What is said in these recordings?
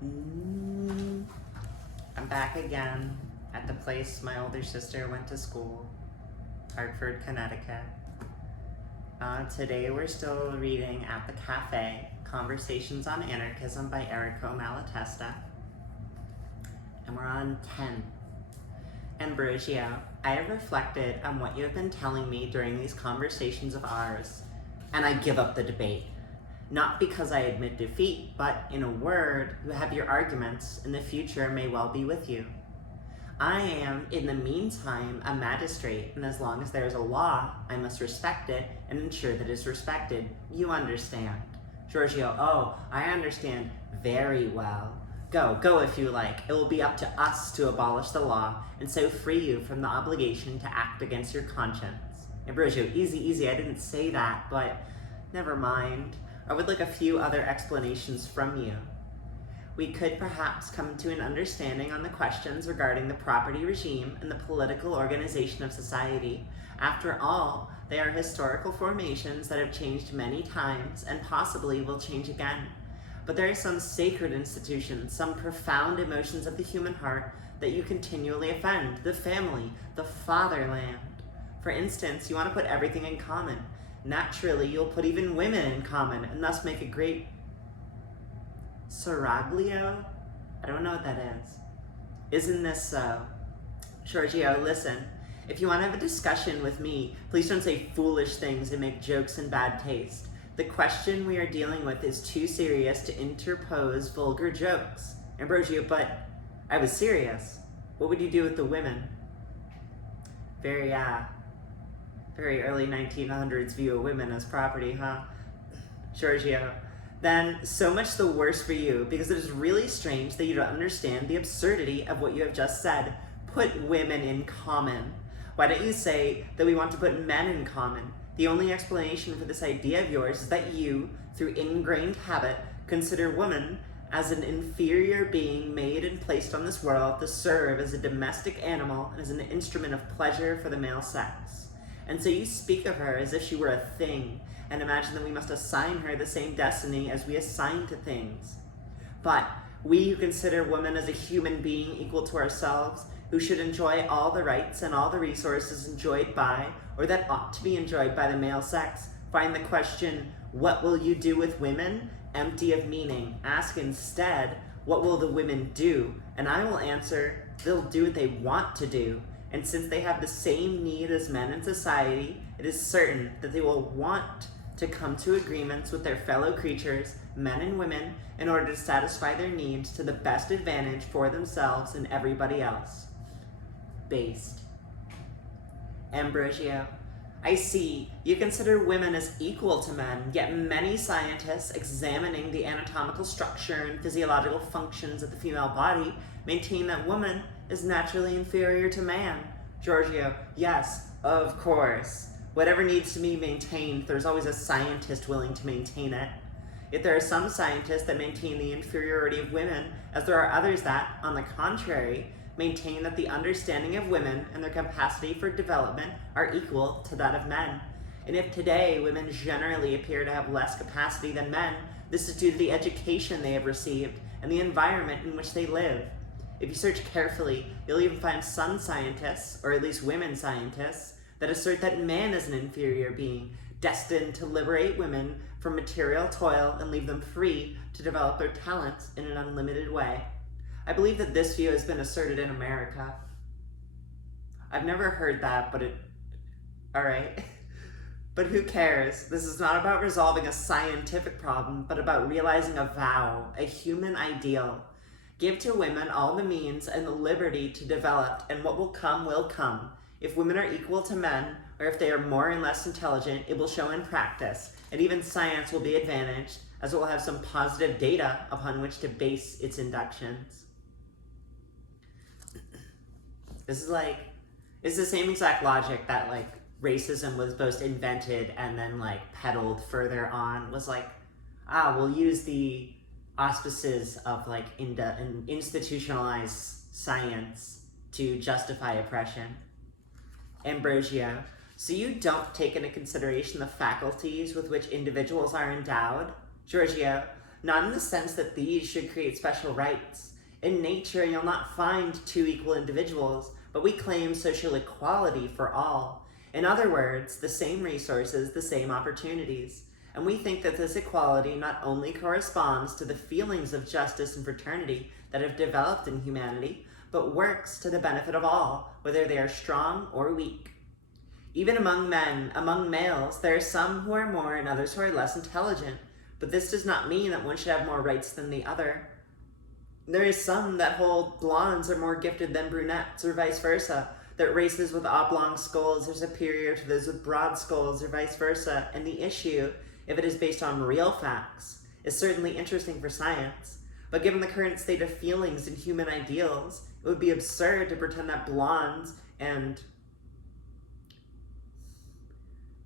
I'm back again at the place my older sister went to school, Hartford, Connecticut. Today we're still reading at the cafe, Conversations on Anarchism by Errico, Malatesta. And we're on 10. Ambrosio, I have reflected on what you have been telling me during these conversations of ours, and I give up the debate. Not because I admit defeat, but, in a word, you have your arguments, and the future may well be with you. I am, in the meantime, a magistrate, and as long as there is a law, I must respect it and ensure that it is respected. You understand. Giorgio, oh, I understand very well. Go if you like. It will be up to us to abolish the law, and so free you from the obligation to act against your conscience. Ambrosio, easy, I didn't say that, but never mind. I would like a few other explanations from you. We could perhaps come to an understanding on the questions regarding the property regime and the political organization of society. After all, they are historical formations that have changed many times and possibly will change again. But there are some sacred institutions, some profound emotions of the human heart that you continually offend: the family, the fatherland. For instance, you want to put everything in common. Naturally, you'll put even women in common and thus make a great seraglio? I don't know what that is. Isn't this so? Giorgio, listen. If you want to have a discussion with me, please don't say foolish things and make jokes in bad taste. The question we are dealing with is too serious to interpose vulgar jokes. Ambrosio, but I was serious. What would you do with the women? Very early 1900s view of women as property, huh? Giorgio, then so much the worse for you, because it is really strange that you don't understand the absurdity of what you have just said. Put women in common. Why don't you say that we want to put men in common? The only explanation for this idea of yours is that you, through ingrained habit, consider woman as an inferior being made and placed on this world to serve as a domestic animal and as an instrument of pleasure for the male sex. And so you speak of her as if she were a thing, and imagine that we must assign her the same destiny as we assign to things. But we who consider woman as a human being equal to ourselves, who should enjoy all the rights and all the resources enjoyed by, or that ought to be enjoyed by the male sex, find the question, what will you do with women, empty of meaning. Ask instead, what will the women do? And I will answer, they'll do what they want to do. And since they have the same need as men in society, it is certain that they will want to come to agreements with their fellow creatures, men and women, in order to satisfy their needs to the best advantage for themselves and everybody else. Based. Ambrosio, I see, you consider women as equal to men, yet many scientists examining the anatomical structure and physiological functions of the female body maintain that woman is naturally inferior to man. Giorgio, yes, of course. Whatever needs to be maintained, there's always a scientist willing to maintain it. Yet there are some scientists that maintain the inferiority of women, as there are others that, on the contrary, maintain that the understanding of women and their capacity for development are equal to that of men. And if today women generally appear to have less capacity than men, this is due to the education they have received and the environment in which they live. If you search carefully, you'll even find some scientists, or at least women scientists, that assert that man is an inferior being, destined to liberate women from material toil and leave them free to develop their talents in an unlimited way. I believe that this view has been asserted in America. I've never heard that, but alright. But who cares? This is not about resolving a scientific problem, but about realizing a vow, a human ideal. Give to women all the means and the liberty to develop, and what will come will come. If women are equal to men, or if they are more and less intelligent, it will show in practice, and even science will be advantaged, as it will have some positive data upon which to base its inductions. This is the same exact logic that racism was both invented and then peddled further on. Was we'll use the auspices of institutionalized science to justify oppression. Ambrosio, so you don't take into consideration the faculties with which individuals are endowed? Giorgio, not in the sense that these should create special rights. In nature, you'll not find two equal individuals, but we claim social equality for all. In other words, the same resources, the same opportunities. And we think that this equality not only corresponds to the feelings of justice and fraternity that have developed in humanity, but works to the benefit of all, whether they are strong or weak. Even among men, among males, there are some who are more and others who are less intelligent, but this does not mean that one should have more rights than the other. There is some that hold blondes are more gifted than brunettes, or vice versa, that races with oblong skulls are superior to those with broad skulls, or vice versa, and the issue, if it is based on real facts, is certainly interesting for science. But given the current state of feelings and human ideals, it would be absurd to pretend that blondes and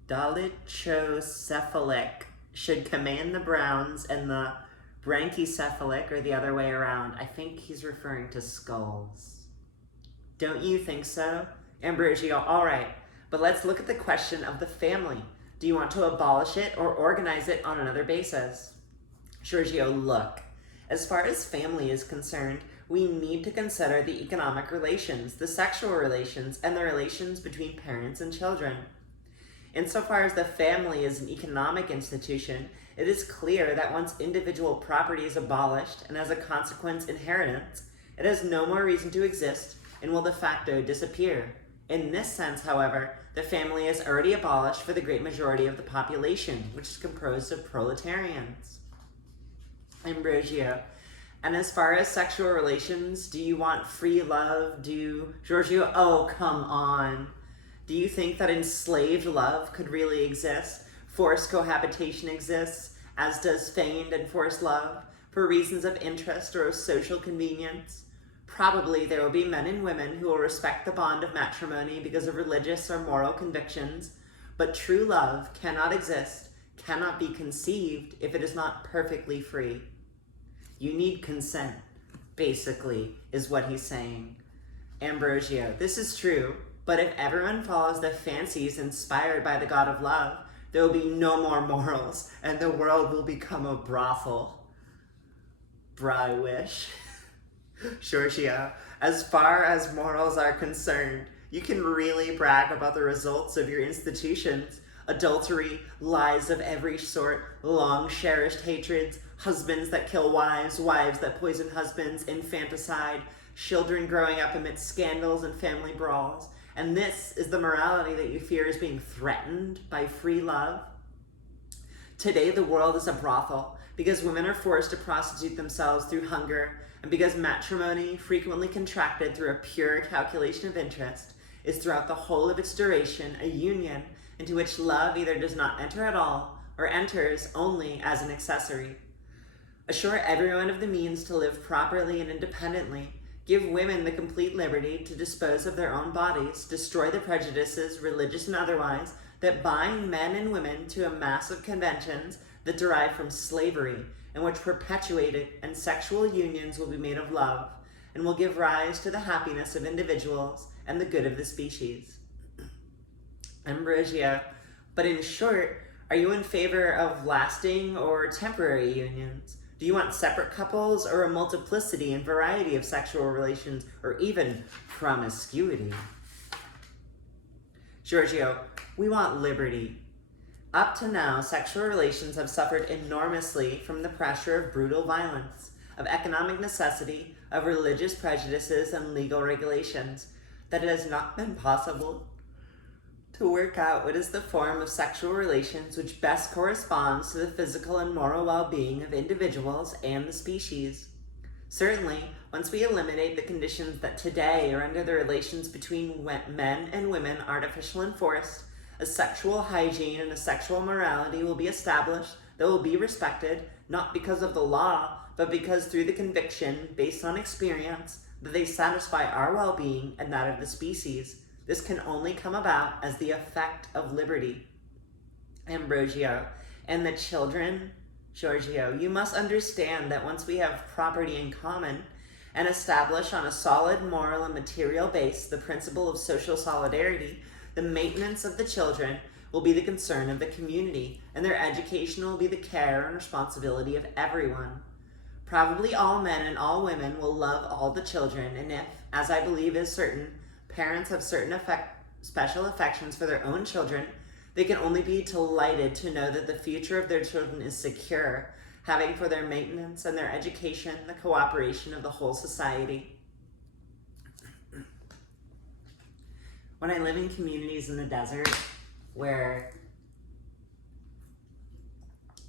dolichocephalic should command the browns and the brachycephalic, or the other way around. I think he's referring to skulls. Don't you think so? Ambrosio, all right, but let's look at the question of the family. Do you want to abolish it or organize it on another basis? Giorgio, look, as far as family is concerned, we need to consider the economic relations, the sexual relations, and the relations between parents and children. Insofar as the family is an economic institution, it is clear that once individual property is abolished and as a consequence inheritance, it has no more reason to exist and will de facto disappear. In this sense, however, the family is already abolished for the great majority of the population, which is composed of proletarians. Ambrosio, and as far as sexual relations, do you want free love? Giorgio, oh, come on. Do you think that enslaved love could really exist? Forced cohabitation exists, as does feigned and forced love, for reasons of interest or of social convenience. Probably there will be men and women who will respect the bond of matrimony because of religious or moral convictions, but true love cannot exist, cannot be conceived if it is not perfectly free. You need consent, basically, is what he's saying. Ambrosio, this is true, but if everyone follows the fancies inspired by the God of love, there will be no more morals, and the world will become a brothel. I wish. Giorgio, as far as morals are concerned, you can really brag about the results of your institutions. Adultery, lies of every sort, long-cherished hatreds, husbands that kill wives, wives that poison husbands, infanticide, children growing up amidst scandals and family brawls. And this is the morality that you fear is being threatened by free love? Today, the world is a brothel because women are forced to prostitute themselves through hunger, and because matrimony, frequently contracted through a pure calculation of interest, is throughout the whole of its duration a union into which love either does not enter at all or enters only as an accessory. Assure everyone of the means to live properly and independently. Give women the complete liberty to dispose of their own bodies, destroy the prejudices, religious and otherwise, that bind men and women to a mass of conventions that derive from slavery, and which perpetuate it, and sexual unions will be made of love, and will give rise to the happiness of individuals and the good of the species. Ambrosio, but in short, are you in favor of lasting or temporary unions? Do you want separate couples or a multiplicity and variety of sexual relations, or even promiscuity? Giorgio, we want liberty. Up to now, sexual relations have suffered enormously from the pressure of brutal violence, of economic necessity, of religious prejudices and legal regulations, that it has not been possible to work out what is the form of sexual relations which best corresponds to the physical and moral well-being of individuals and the species. Certainly, once we eliminate the conditions that today are under the relations between men and women artificial and forced, a sexual hygiene and a sexual morality will be established that will be respected, not because of the law, but because through the conviction, based on experience, that they satisfy our well-being and that of the species. This can only come about as the effect of liberty. Ambrosio, and the children? Giorgio, you must understand that once we have property in common and establish on a solid moral and material base the principle of social solidarity, the maintenance of the children will be the concern of the community, and their education will be the care and responsibility of everyone. Probably all men and all women will love all the children, and if, as I believe is certain, parents have certain special affections for their own children, they can only be delighted to know that the future of their children is secure, having for their maintenance and their education the cooperation of the whole society. When I live in communities in the desert where,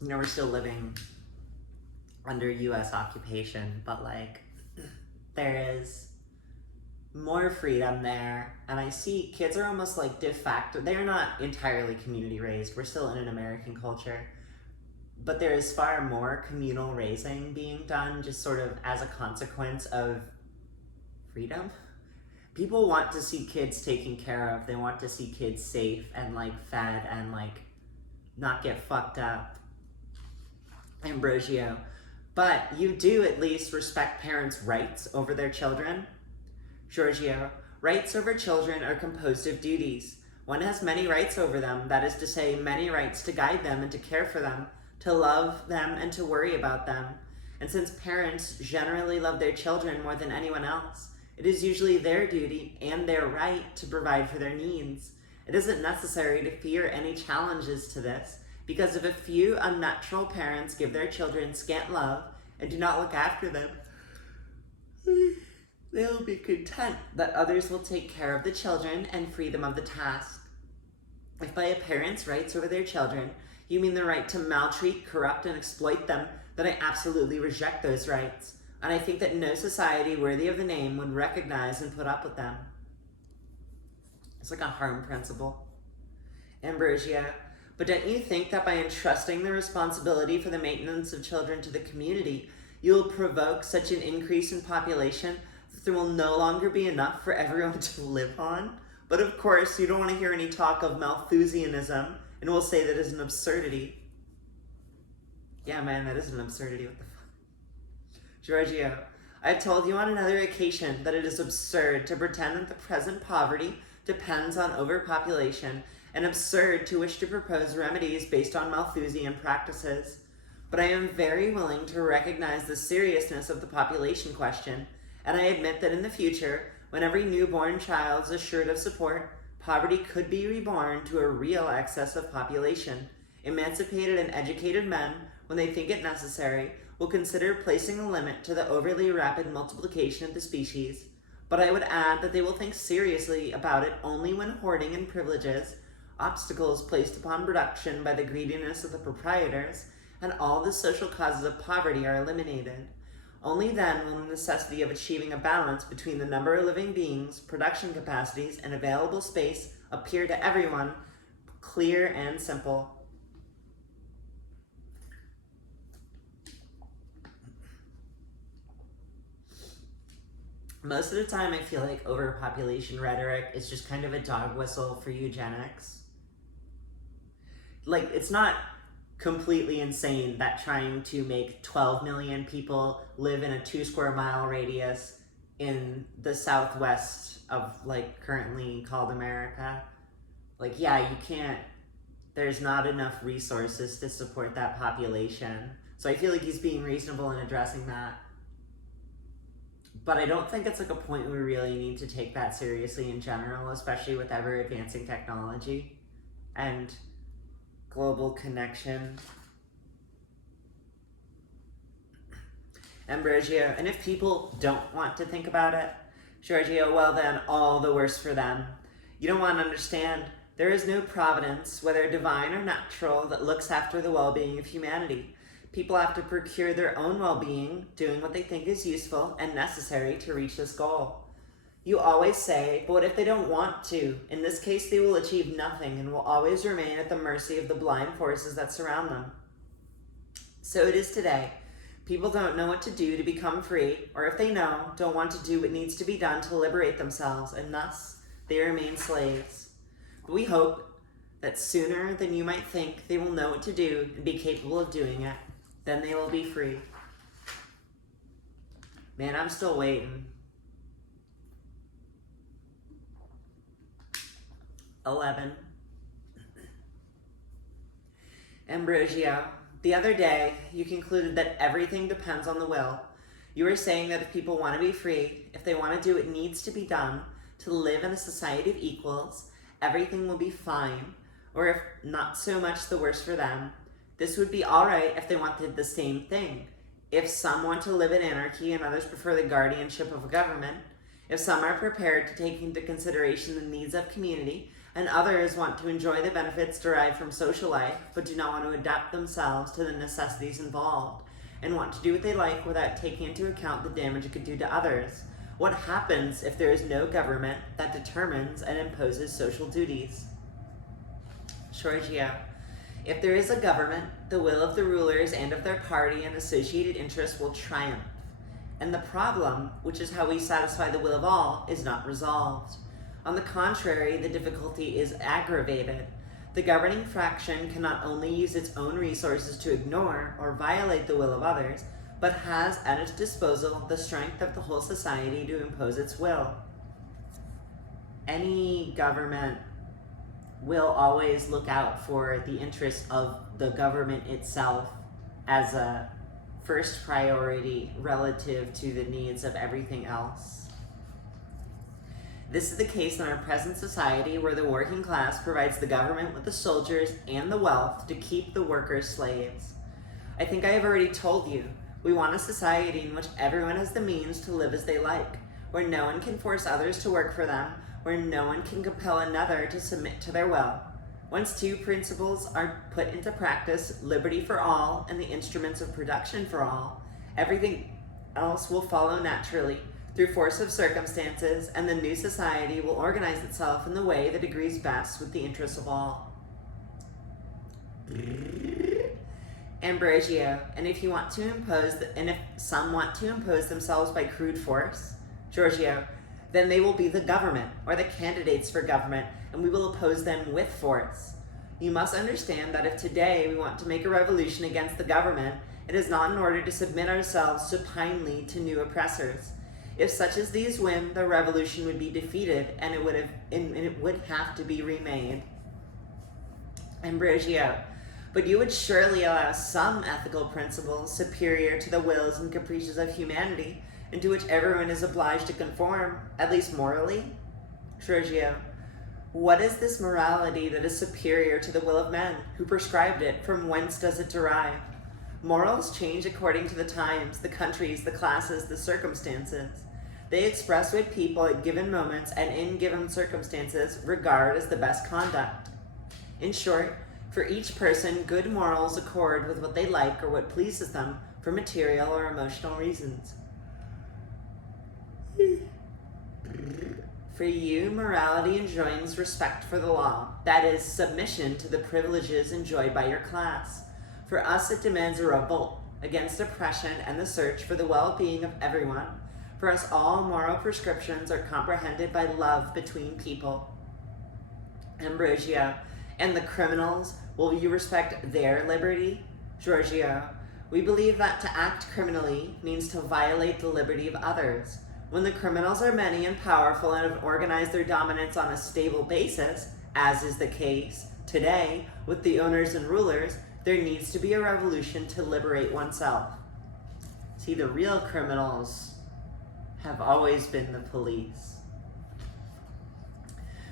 we're still living under US occupation, but there is more freedom there, and I see kids are almost de facto, they're not entirely community raised, we're still in an American culture, but there is far more communal raising being done just sort of as a consequence of freedom. People want to see kids taken care of, they want to see kids safe and fed and not get fucked up. Ambrosio. But you do at least respect parents' rights over their children. Giorgio, rights over children are composed of duties. One has many rights over them, that is to say, many rights to guide them and to care for them, to love them and to worry about them. And since parents generally love their children more than anyone else, it is usually their duty and their right to provide for their needs. It isn't necessary to fear any challenges to this, because if a few unnatural parents give their children scant love and do not look after them, they'll be content that others will take care of the children and free them of the task. If by a parent's rights over their children, you mean the right to maltreat, corrupt, and exploit them, then I absolutely reject those rights. And I think that no society worthy of the name would recognize and put up with them. It's like a harm principle. Ambrosio, but don't you think that by entrusting the responsibility for the maintenance of children to the community, you will provoke such an increase in population that there will no longer be enough for everyone to live on? But of course, you don't want to hear any talk of Malthusianism, and we'll say that is an absurdity. Yeah, man, that is an absurdity. What the fuck? Giorgio, I've told you on another occasion that it is absurd to pretend that the present poverty depends on overpopulation, and absurd to wish to propose remedies based on Malthusian practices. But I am very willing to recognize the seriousness of the population question, and I admit that in the future, when every newborn child is assured of support, poverty could be reborn to a real excess of population. Emancipated and educated men, when they think it necessary, will consider placing a limit to the overly rapid multiplication of the species. But I would add that they will think seriously about it only when hoarding and privileges, obstacles placed upon production by the greediness of the proprietors, and all the social causes of poverty are eliminated. Only then will the necessity of achieving a balance between the number of living beings, production capacities, and available space appear to everyone clear and simple. Most of the time I feel like overpopulation rhetoric is just kind of a dog whistle for eugenics. It's not completely insane that trying to make 12 million people live in a 2 square mile radius in the southwest of currently called America. Yeah, you can't, there's not enough resources to support that population. So I feel like he's being reasonable in addressing that. But I don't think it's a point we really need to take that seriously in general, especially with ever advancing technology and global connection. Ambrosio, and if people don't want to think about it, Giorgio, well then, all the worse for them. You don't want to understand, there is no providence, whether divine or natural, that looks after the well-being of humanity. People have to procure their own well-being, doing what they think is useful and necessary to reach this goal. You always say, but what if they don't want to? In this case, they will achieve nothing and will always remain at the mercy of the blind forces that surround them. So it is today. People don't know what to do to become free, or if they know, don't want to do what needs to be done to liberate themselves, and thus they remain slaves. But we hope that sooner than you might think, they will know what to do and be capable of doing it. Then they will be free. Man, I'm still waiting. 11. Ambrosio, the other day you concluded that everything depends on the will. You were saying that if people want to be free, if they want to do what needs to be done to live in a society of equals, everything will be fine, or if not so much the worse for them. This would be alright if they wanted the same thing. If some want to live in anarchy and others prefer the guardianship of a government, if some are prepared to take into consideration the needs of community, and others want to enjoy the benefits derived from social life, but do not want to adapt themselves to the necessities involved, and want to do what they like without taking into account the damage it could do to others. What happens if there is no government that determines and imposes social duties? Giorgio, if there is a government, the will of the rulers and of their party and associated interests will triumph, and the problem, which is how we satisfy the will of all, is not resolved. On the contrary, the difficulty is aggravated. The governing fraction can not only use its own resources to ignore or violate the will of others, but has at its disposal the strength of the whole society to impose its will. Any government will always look out for the interests of the government itself as a first priority relative to the needs of everything else. This is the case in our present society, where the working class provides the government with the soldiers and the wealth to keep the workers slaves. I think I have already told you, we want a society in which everyone has the means to live as they like, where no one can force others to work for them, where no one can compel another to submit to their will. Once two principles are put into practice, liberty for all and the instruments of production for all, everything else will follow naturally through force of circumstances, and the new society will organize itself in the way that agrees best with the interests of all. Ambrosio, and if some want to impose themselves by crude force, Giorgio, then they will be the government or the candidates for government, and we will oppose them with force. You must understand that if today we want to make a revolution against the government, it is not in order to submit ourselves supinely to new oppressors. If such as these win, the revolution would be defeated, and it would have to be remade. Ambrosio, but you would surely allow some ethical principles superior to the wills and caprices of humanity, and to which everyone is obliged to conform, at least morally? Giorgio, what is this morality that is superior to the will of men? Who prescribed it? From whence does it derive? Morals change according to the times, the countries, the classes, the circumstances. They express what people at given moments and in given circumstances regard as the best conduct. In short, for each person, good morals accord with what they like or what pleases them for material or emotional reasons. For you, morality enjoins respect for the law, that is, submission to the privileges enjoyed by your class. For us, it demands a revolt against oppression and the search for the well-being of everyone. For us, all moral prescriptions are comprehended by love between people. Ambrosio, and the criminals, will you respect their liberty? Giorgio, we believe that to act criminally means to violate the liberty of others. When the criminals are many and powerful and have organized their dominance on a stable basis, as is the case today with the owners and rulers, there needs to be a revolution to liberate oneself. See, the real criminals have always been the police.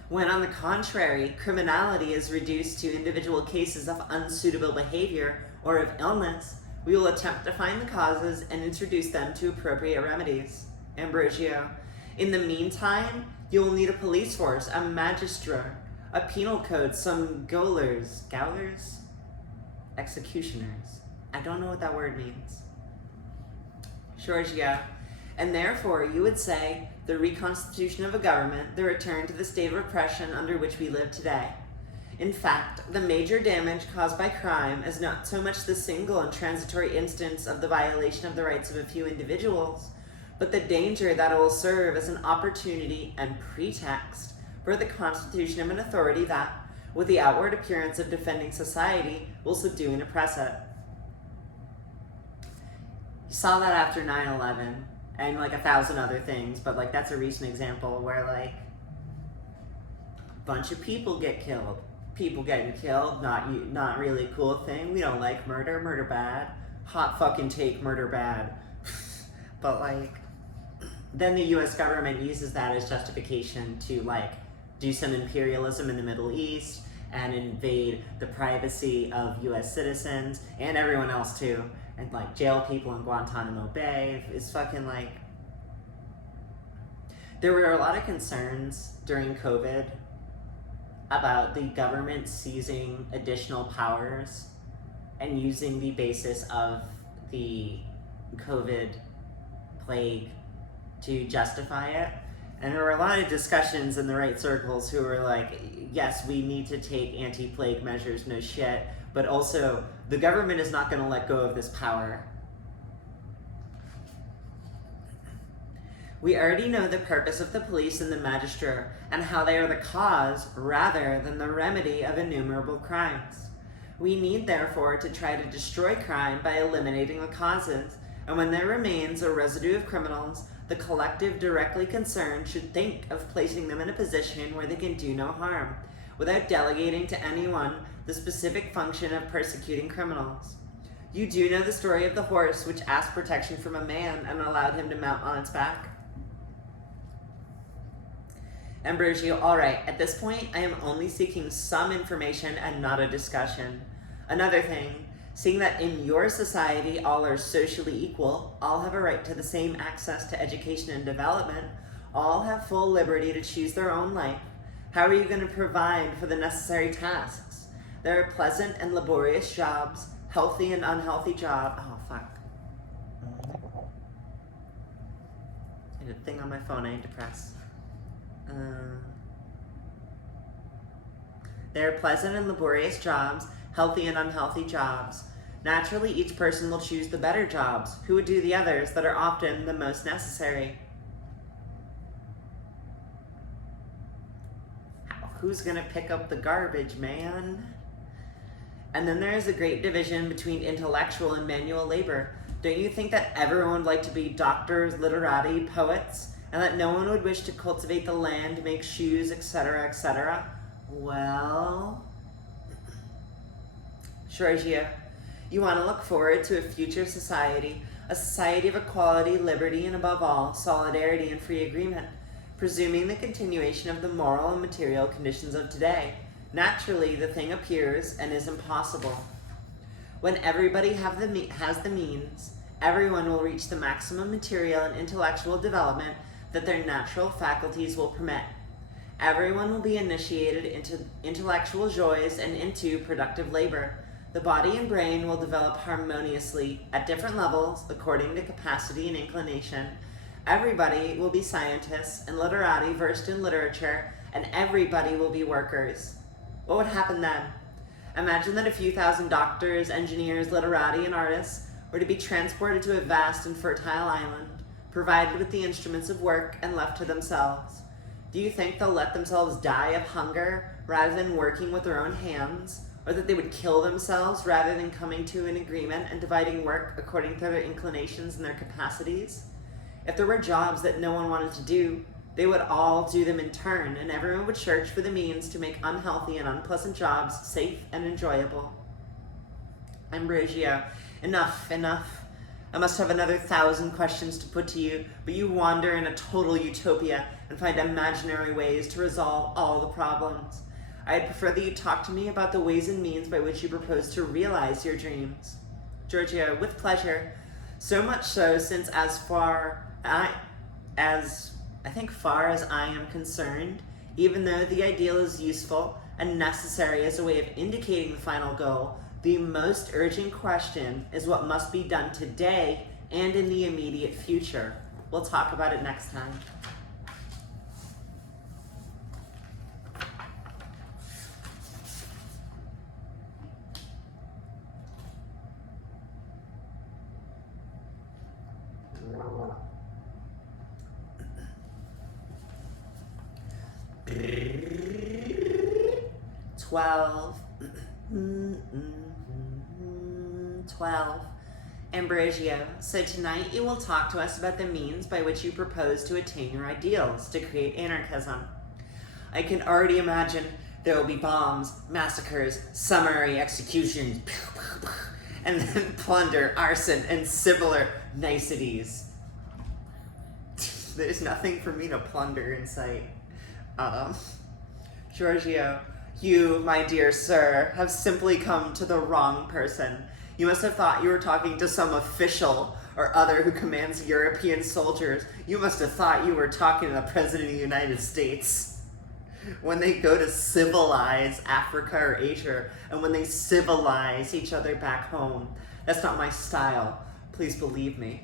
When, on the contrary, criminality is reduced to individual cases of unsuitable behavior or of illness, we will attempt to find the causes and introduce them to appropriate remedies. Ambrosio, in the meantime, you will need a police force, a magistrate, a penal code, some gaolers, executioners. I don't know what that word means. Giorgio, and therefore you would say the reconstitution of a government, the return to the state of oppression under which we live today. In fact, the major damage caused by crime is not so much the single and transitory instance of the violation of the rights of a few individuals, but the danger that it will serve as an opportunity and pretext for the constitution of an authority that, with the outward appearance of defending society, will subdue and oppress it. You saw that after 9/11, and like 1,000 other things, but that's a recent example where a bunch of people get killed. People getting killed, not really a cool thing. We don't like murder. Murder bad. Hot fucking take, murder bad. But like, then the U.S. government uses that as justification to like do some imperialism in the Middle East and invade the privacy of U.S. citizens and everyone else too, and like jail people in Guantanamo Bay. It's fucking like. There were a lot of concerns during COVID about the government seizing additional powers and using the basis of the COVID plague to justify it. And there were a lot of discussions in the right circles who were like, yes, we need to take anti-plague measures, no shit, but also the government is not going to let go of this power. We already know the purpose of the police and the magistrate and how they are the cause rather than the remedy of innumerable crimes. We need, therefore, to try to destroy crime by eliminating the causes, and when there remains a residue of criminals, the collective directly concerned should think of placing them in a position where they can do no harm, without delegating to anyone the specific function of persecuting criminals. You do know the story of the horse which asked protection from a man and allowed him to mount on its back? Ambrosio, alright, at this point I am only seeking some information and not a discussion. Another thing, seeing that in your society all are socially equal, all have a right to the same access to education and development, all have full liberty to choose their own life, how are you going to provide for the necessary tasks? There are pleasant and laborious jobs, healthy and unhealthy jobs. Oh, fuck. I had a thing on my phone I need to press. There are pleasant and laborious jobs, healthy and unhealthy jobs. Naturally, each person will choose the better jobs, who would do the others that are often the most necessary. Who's gonna pick up the garbage, man? And then there is a great division between intellectual and manual labor. Don't you think that everyone would like to be doctors, literati, poets? And that no one would wish to cultivate the land, make shoes, etc., etc.? Well, Giorgio, you want to look forward to a future society, a society of equality, liberty, and above all, solidarity and free agreement, presuming the continuation of the moral and material conditions of today. Naturally, the thing appears and is impossible. When everybody has the means, everyone will reach the maximum material and intellectual development that their natural faculties will permit. Everyone will be initiated into intellectual joys and into productive labor. The body and brain will develop harmoniously at different levels according to capacity and inclination. Everybody will be scientists and literati versed in literature, and everybody will be workers. What would happen then? Imagine that a few thousand doctors, engineers, literati, and artists were to be transported to a vast and fertile island, provided with the instruments of work and left to themselves. Do you think they'll let themselves die of hunger rather than working with their own hands? Or that they would kill themselves rather than coming to an agreement and dividing work according to their inclinations and their capacities? If there were jobs that no one wanted to do, they would all do them in turn, and everyone would search for the means to make unhealthy and unpleasant jobs safe and enjoyable. Ambrosio, enough. I must have another 1,000 questions to put to you, but you wander in a total utopia and find imaginary ways to resolve all the problems. I'd prefer that you talk to me about the ways and means by which you propose to realize your dreams. Giorgio, with pleasure. So much so since far as I am concerned, even though the ideal is useful and necessary as a way of indicating the final goal, the most urgent question is what must be done today and in the immediate future. We'll talk about it next time. Twelve. 12. Ambrosio, so tonight you will talk to us about the means by which you propose to attain your ideals, to create anarchism. I can already imagine There will be bombs, massacres, summary executions, and then plunder, arson, and similar niceties. There's nothing for me to plunder in sight. Giorgio, you, my dear sir, have simply come to the wrong person. You must have thought you were talking to some official or other who commands European soldiers. You must have thought you were talking to the President of the United States. When they go to civilize Africa or Asia, and when they civilize each other back home, that's not my style. Please believe me.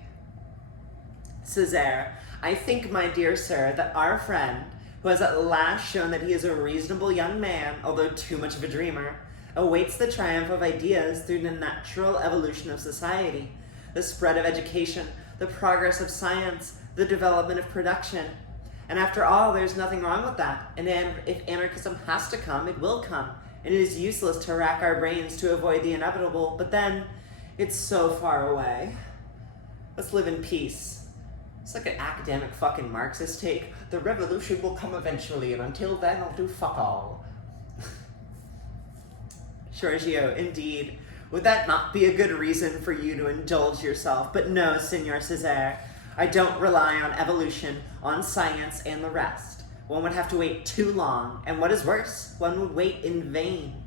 Césaire, I think, my dear sir, that our friend, who has at last shown that he is a reasonable young man, although too much of a dreamer, awaits the triumph of ideas through the natural evolution of society, the spread of education, the progress of science, the development of production. And after all, there's nothing wrong with that. And if anarchism has to come, it will come. And it is useless to rack our brains to avoid the inevitable, but then it's so far away. Let's live in peace. It's like an academic fucking Marxist take. The revolution will come eventually, and until then, I'll do fuck all. Giorgio, indeed. Would that not be a good reason for you to indulge yourself? But no, Senor Césaire. I don't rely on evolution, on science, and the rest. One would have to wait too long, and what is worse, one would wait in vain.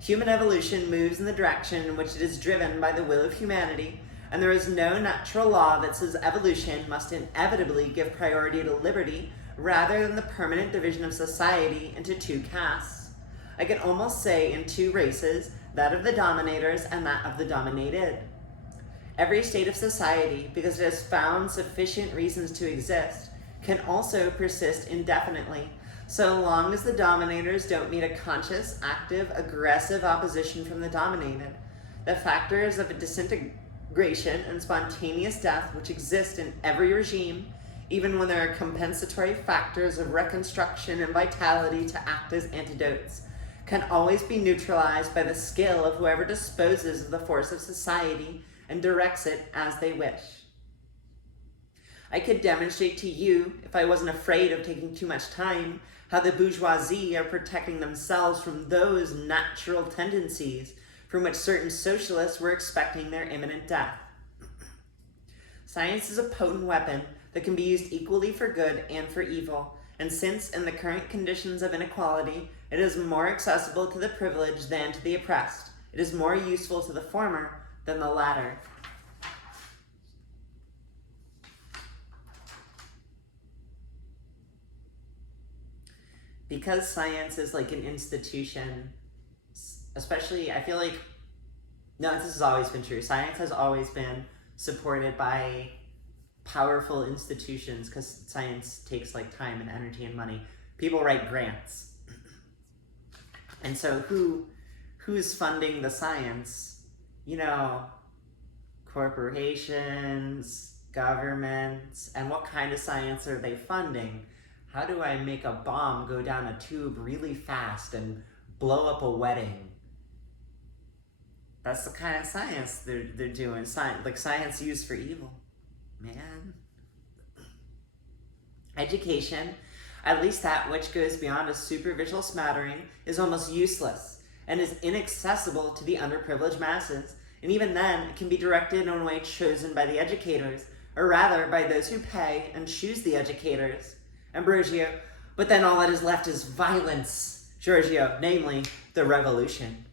Human evolution moves in the direction in which it is driven by the will of humanity, and there is no natural law that says evolution must inevitably give priority to liberty rather than the permanent division of society into two castes. I can almost say in two races, that of the dominators and that of the dominated. Every state of society, because it has found sufficient reasons to exist, can also persist indefinitely, so long as the dominators don't meet a conscious, active, aggressive opposition from the dominated. The factors of a disintegration and spontaneous death which exist in every regime, even when there are compensatory factors of reconstruction and vitality to act as antidotes, can always be neutralized by the skill of whoever disposes of the force of society and directs it as they wish. I could demonstrate to you, if I wasn't afraid of taking too much time, how the bourgeoisie are protecting themselves from those natural tendencies from which certain socialists were expecting their imminent death. Science is a potent weapon that can be used equally for good and for evil, and since in the current conditions of inequality, it is more accessible to the privileged than to the oppressed, it is more useful to the former than the latter. Because science is like an institution, especially, I feel like, no, this has always been true. Science has always been supported by powerful institutions because science takes like time and energy and money. People write grants. And so who's funding the science? You know, corporations, governments, and what kind of science are they funding? How do I make a bomb go down a tube really fast and blow up a wedding? That's the kind of science they're doing. Science used for evil. Man. Education, at least that which goes beyond a superficial smattering, is almost useless and is inaccessible to the underprivileged masses. And even then, it can be directed in a way chosen by the educators, or rather by those who pay and choose the educators. Ambrosio, but then all that is left is violence. Giorgio, namely, the revolution.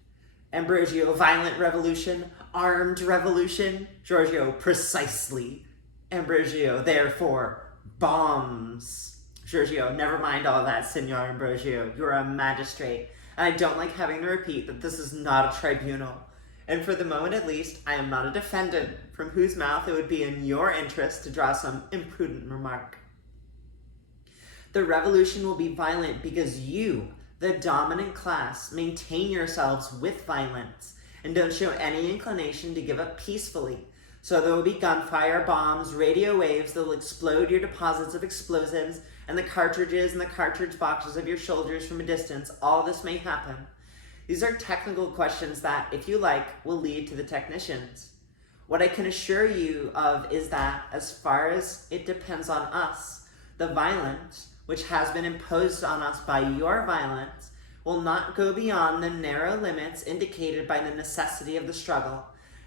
Ambrosio, violent revolution, armed revolution. Giorgio, precisely. Ambrosio, therefore, bombs. Giorgio, never mind all that, Signor Ambrosio. You are a magistrate, and I don't like having to repeat that this is not a tribunal. And for the moment at least, I am not a defendant, from whose mouth it would be in your interest to draw some imprudent remark. The revolution will be violent because you, the dominant class, maintain yourselves with violence and don't show any inclination to give up peacefully. So there will be gunfire, bombs, radio waves that will explode your deposits of explosives and the cartridges and the cartridge boxes of your soldiers from a distance. All this may happen. These are technical questions that, if you like, will leave to the technicians. What I can assure you of is that, as far as it depends on us, the violence, which has been imposed on us by your violence, will not go beyond the narrow limits indicated by the necessity of the struggle.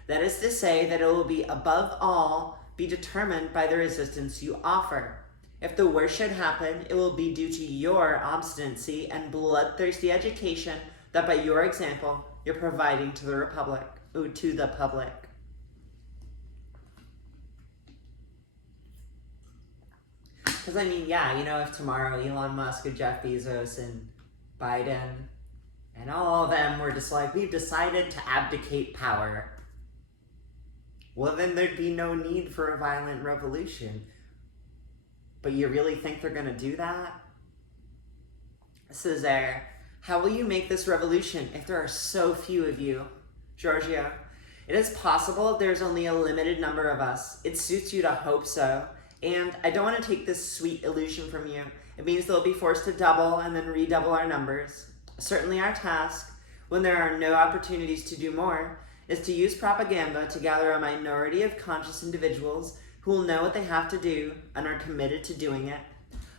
That is to say, that it will be above all be determined by the resistance you offer. If the worst should happen, it will be due to your obstinacy and bloodthirsty education that by your example you're providing to the public. Because I mean, yeah, you know, if tomorrow Elon Musk and Jeff Bezos and Biden and all of them were just like, we've decided to abdicate power, well, then there'd be no need for a violent revolution. But you really think they're going to do that? Césaire, how will you make this revolution if there are so few of you? Giorgio, it is possible there's only a limited number of us. It suits you to hope so. And I don't want to take this sweet illusion from you. It means they'll be forced to double and then redouble our numbers. Certainly our task, when there are no opportunities to do more, is to use propaganda to gather a minority of conscious individuals who will know what they have to do and are committed to doing it.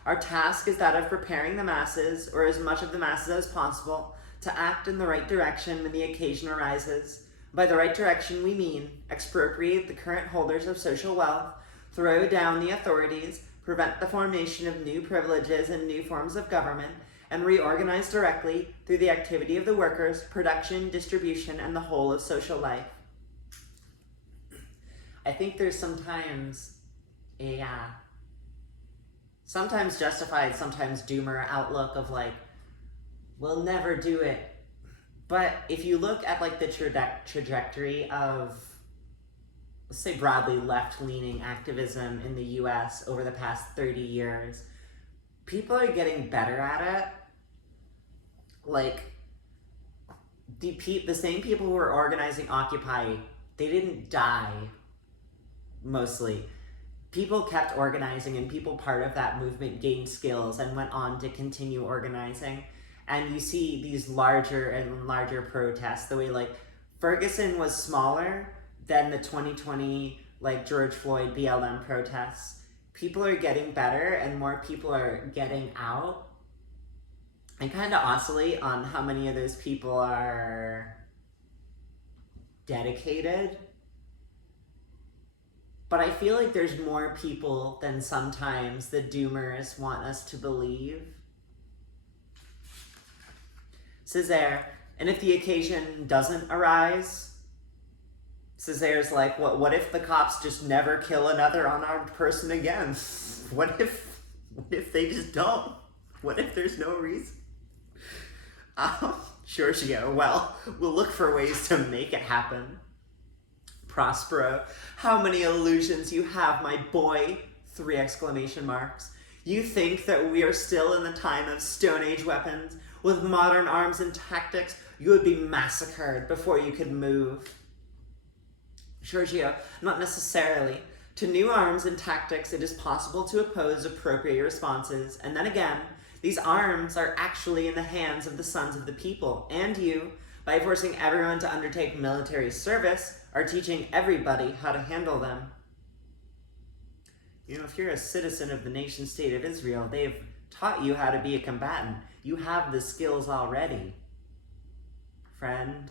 Our task is that of preparing the masses, or as much of the masses as possible, to act in the right direction when the occasion arises. By the right direction we mean expropriate the current holders of social wealth, throw down the authorities, prevent the formation of new privileges and new forms of government, and reorganize directly through the activity of the workers, production, distribution, and the whole of social life. I think there's sometimes a sometimes justified, sometimes doomer outlook of like, we'll never do it. But if you look at like the trajectory of, let's say broadly left-leaning activism in the US over the past 30 years, people are getting better at it. Like, the same people who were organizing Occupy, they didn't die, mostly. People kept organizing, and people part of that movement gained skills and went on to continue organizing. And you see these larger and larger protests, the way like Ferguson was smaller than the 2020 like George Floyd BLM protests. People are getting better and more people are getting out. I kind of oscillate on how many of those people are dedicated. But I feel like there's more people than sometimes the doomers want us to believe. Césaire, and if the occasion doesn't arise, Césaire's like, what if the cops just never kill another unarmed person again? What if they just don't? What if there's no reason? Giorgio, well, we'll look for ways to make it happen. Prospero, how many illusions you have, my boy! 3 exclamation marks. You think that we are still in the time of Stone Age weapons? With modern arms and tactics, you would be massacred before you could move. Giorgio, not necessarily. To new arms and tactics, it is possible to oppose appropriate responses, and then again, these arms are actually in the hands of the sons of the people, and you, by forcing everyone to undertake military service, are teaching everybody how to handle them. You know, if you're a citizen of the nation-state of Israel, they've taught you how to be a combatant. You have the skills already, friend.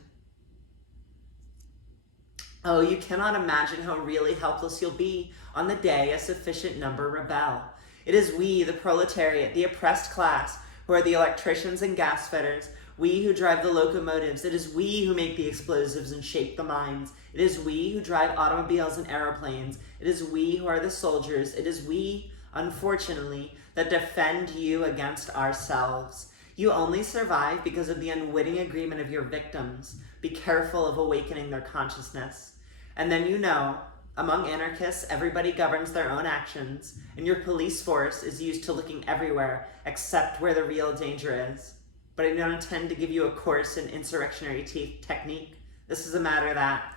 Oh, you cannot imagine how really helpless you'll be on the day a sufficient number rebel. It is we, the proletariat, the oppressed class, who are the electricians and gas fitters, we who drive the locomotives. It is we who make the explosives and shape the mines. It is we who drive automobiles and aeroplanes. It is we who are the soldiers. It is we, unfortunately, that defend you against ourselves. You only survive because of the unwitting agreement of your victims. Be careful of awakening their consciousness. And then you know, among anarchists, everybody governs their own actions, and your police force is used to looking everywhere except where the real danger is. But I don't intend to give you a course in insurrectionary technique. This is a matter that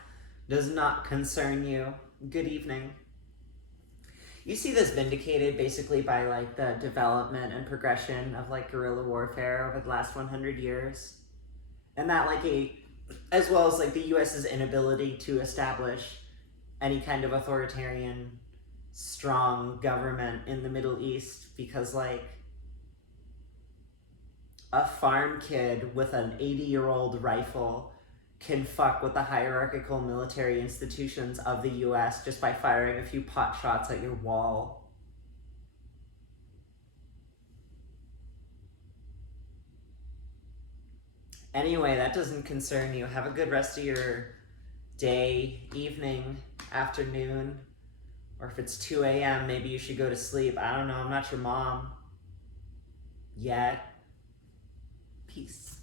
does not concern you. Good evening. You see this vindicated basically by like the development and progression of like guerrilla warfare over the last 100 years. And that like as well as like the US's inability to establish any kind of authoritarian, strong government in the Middle East because like a farm kid with an 80-year-old rifle can fuck with the hierarchical military institutions of the US just by firing a few pot shots at your wall. Anyway, that doesn't concern you. Have a good rest of your day, evening, afternoon, or if it's 2 a.m., maybe you should go to sleep. I don't know, I'm not your mom. Yet. Peace.